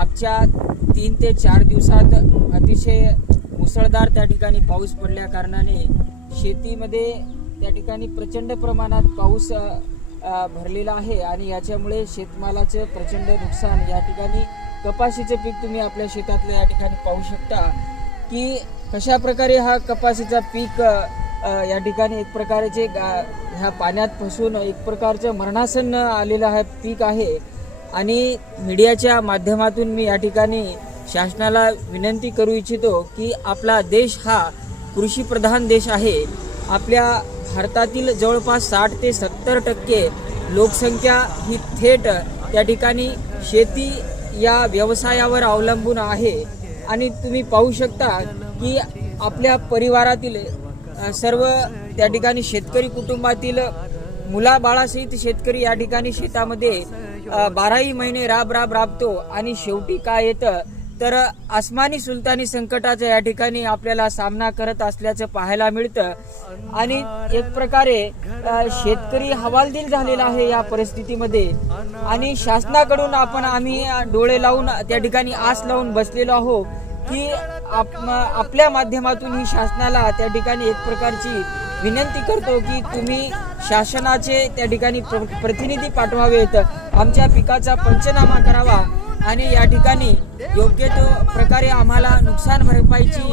मागच्या 3 ते 4 दिवसात अतिशय मुसळधार त्या ठिकाणी पाऊस पडल्या कारणाने शेतीमध्ये त्या ठिकाणी प्रचंड प्रमाणात पाऊस भरलेला आहे आणि याच्यामुळे शेतमालाचं प्रचंड नुकसान या ठिकाणी कपाशीचे पीक तुम्ही आपल्या शेतातलं या ठिकाणी पाहू शकता की कशा प्रकारे हा कपाशीचा पीक या ठिकाणी एक प्रकारचे ह्या पाण्यात फसून एक प्रकारचं मरणासन्न आलेलं हा पीक आहे। आणि मीडियाच्या माध्यमातून मी या ठिकाणी शासनाला विनंती करू इच्छितो की आपला देश हा कृषीप्रधान देश आहे। आपल्या भारतातील जवळपास 60 ते 70% लोकसंख्या ही थेट त्या ठिकाणी शेती या व्यवसायावर अवलंबून आहे। आणि तुम्ही पाहू शकता की आपल्या परिवारातील सर्व त्या ठिकाणी शेतकरी कुटुंबातील मुलाबाळासहित शेतकरी या ठिकाणी शेतामध्ये 12ही महिने राबतो आणि शेवटी काय येतं तर आसमानी सुलतानी संकटाचा या ठिकाणी आपल्याला सामना करत असल्याचं पाहायला मिळतं। आणि एक प्रकारे शेतकरी हवालदिल झालेला आहे या परिस्थितीमध्ये। आणि शासनाकडून आम्ही डोळे लावून त्या ठिकाणी आस लावून बसलेलो आहोत की आपल्या माध्यमातून ही शासनाला त्या ठिकाणी एक प्रकारची विनंती करतो की तुम्ही शासनाचे त्या ठिकाणी प्रतिनिधी पाठवावेत, आमच्या पिकाचा पंचनामा करावा आणि या ठिकाणी योग्य तो प्रकारे आम्हाला नुकसान भरपाईची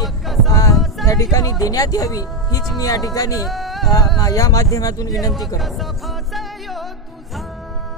त्या ठिकाणी देण्यात यावी, हीच मी या ठिकाणी या माध्यमातून विनंती करतो।